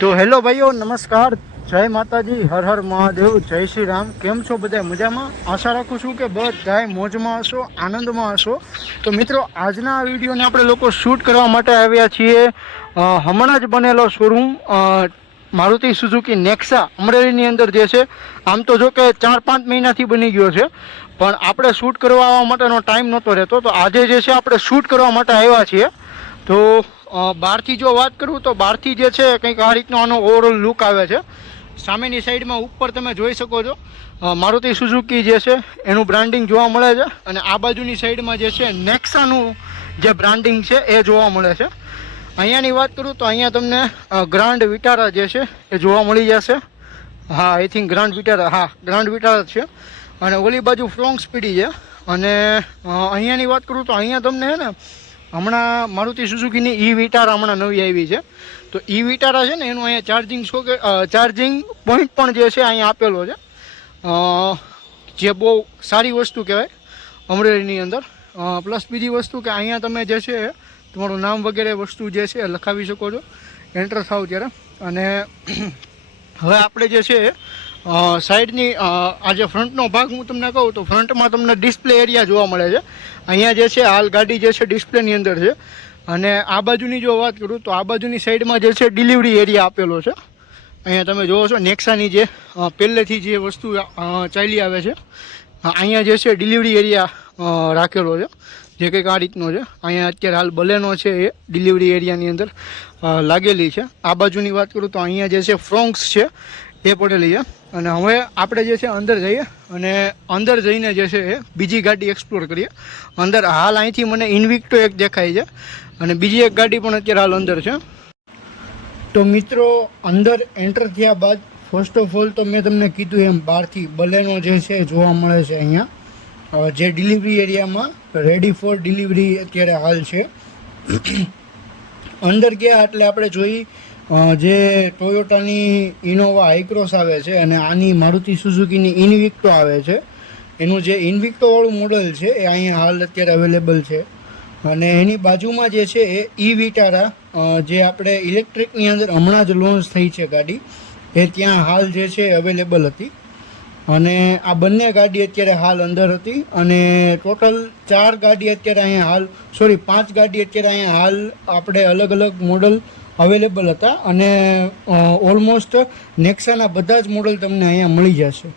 તો હેલો ભાઈઓ, નમસ્કાર, જય માતાજી, હર હર મહાદેવ, જય શ્રી રામ. કેમ છો બધા? મજામાં? આશા રાખું છું કે બધાય મોજમાં હશો, આનંદમાં હશો. તો મિત્રો, આજના આ વિડીયોને આપણે લોકો શૂટ કરવા માટે આવ્યા છીએ હમણાં જ બનેલો શોરૂમ મારુતિ સુઝુકી નેક્સા અમરેલીની અંદર જે છે. આમ તો જો કે 4-5 મહિનાથી બની ગયો છે, પણ આપણે શૂટ કરવા આવવા માટેનો ટાઈમ નહોતો રહેતો. તો આજે જે છે આપણે શૂટ કરવા માટે આવ્યા છીએ. તો બહારથી જો વાત કરું તો બહારથી જે છે કંઈક આ રીતનો આનો ઓવરઓલ લુક આવે છે. સામેની સાઈડમાં ઉપર તમે જોઈ શકો છો મારુતિ સુઝુકી જે છે એનું બ્રાન્ડિંગ જોવા મળે છે, અને આ બાજુની સાઈડમાં જે છે નેક્સાનું જે બ્રાન્ડિંગ છે એ જોવા મળે છે. અહીંયાની વાત કરું તો અહીંયા તમને ગ્રાન્ડ વિટારા જે છે એ જોવા મળી જશે. હા, આઈ થિંક ગ્રાન્ડ વિટારા, હા ગ્રાન્ડ વિટારા છે. અને ઓલી બાજુ ફ્રોંગ સ્પીડી છે. અને અહીંયાની વાત કરું તો અહીંયા તમને છે ને હમણાં મારુતિ સુઝુકીની ઈ વિટારા હમણાં નવી આવી છે. તો ઈ વિટારા છે ને એનું અહીંયા ચાર્જિંગ પોઈન્ટ પણ જે છે અહીંયા આપેલો છે, જે બહુ સારી વસ્તુ કહેવાય અમરેલીની અંદર. પ્લસ બીજી વસ્તુ કે અહીંયા તમે જે છે તમારું નામ વગેરે વસ્તુ જે છે લખાવી શકો છો એન્ટર થાવ ત્યારે. અને હવે આપણે જે છે સાઈડની આ જે ફ્રન્ટનો ભાગ હું તમને કહું તો ફ્રન્ટમાં તમને ડિસ્પ્લે એરિયા જોવા મળે છે. અહીંયા જે છે હાલ ગાડી જે છે ડિસ્પ્લેની અંદર છે. અને આ બાજુની જો વાત કરું તો આ બાજુની સાઈડમાં જે છે ડિલિવરી એરિયા આપેલો છે. અહીંયા તમે જોવો છો નેક્સાની જે પહેલેથી જે વસ્તુ ચાલી આવે છે, અહીંયા જે છે ડિલિવરી એરિયા રાખેલો છે, જે કંઈક આ રીતનો છે. અહીંયા અત્યારે હાલ બલેનો છે એ ડિલિવરી એરિયાની અંદર લાગેલી છે. આ બાજુની વાત કરું તો અહીંયા જે છે ફ્રોન્ક્સ છે એ પડેલી છે. અને હવે આપણે જે છે અંદર જઈએ અને અંદર જઈને જે છે એ બીજી ગાડી એક્સપ્લોર કરીએ. અંદર હાલ અહીંથી મને ઇન્વિક્ટો એક દેખાય છે, અને બીજી એક ગાડી પણ અત્યારે હાલ અંદર છે. તો મિત્રો, અંદર એન્ટર થયા બાદ ફર્સ્ટ ઓફ ઓલ તો મેં તમને કીધું એમ બહારથી બલેનો જે છે જોવા મળે છે અહીંયા, જે ડિલિવરી એરિયામાં રેડી ફોર ડિલિવરી અત્યારે હાલ છે. અંદર ગયા એટલે આપણે જોઈ જે ટોયોટાની ઇનોવા હાઈક્રોસ આવે છે અને આની મારુતિ સુઝુકીની ઇન્વિક્ટો આવે છે. એનું જે ઇન્વિક્ટોવાળું મોડલ છે એ અહીંયા હાલ અત્યારે અવેલેબલ છે. અને એની બાજુમાં જે છે એ ઈ વિટારા, જે આપણે ઇલેક્ટ્રિકની અંદર હમણાં જ લોન્ચ થઈ છે ગાડી, એ ત્યાં હાલ જે છે અવેલેબલ હતી. અને આ બંને ગાડી અત્યારે હાલ અંદર હતી. અને ટોટલ 4 ગાડી અત્યારે અહીંયા હાલ 5 ગાડી અત્યારે અહીંયા હાલ આપણે અલગ અલગ મોડલ અવેલેબલ હતા. અને ઓલમોસ્ટ નેક્સાના બધા જ મોડલ તમને અહીંયા મળી જશે.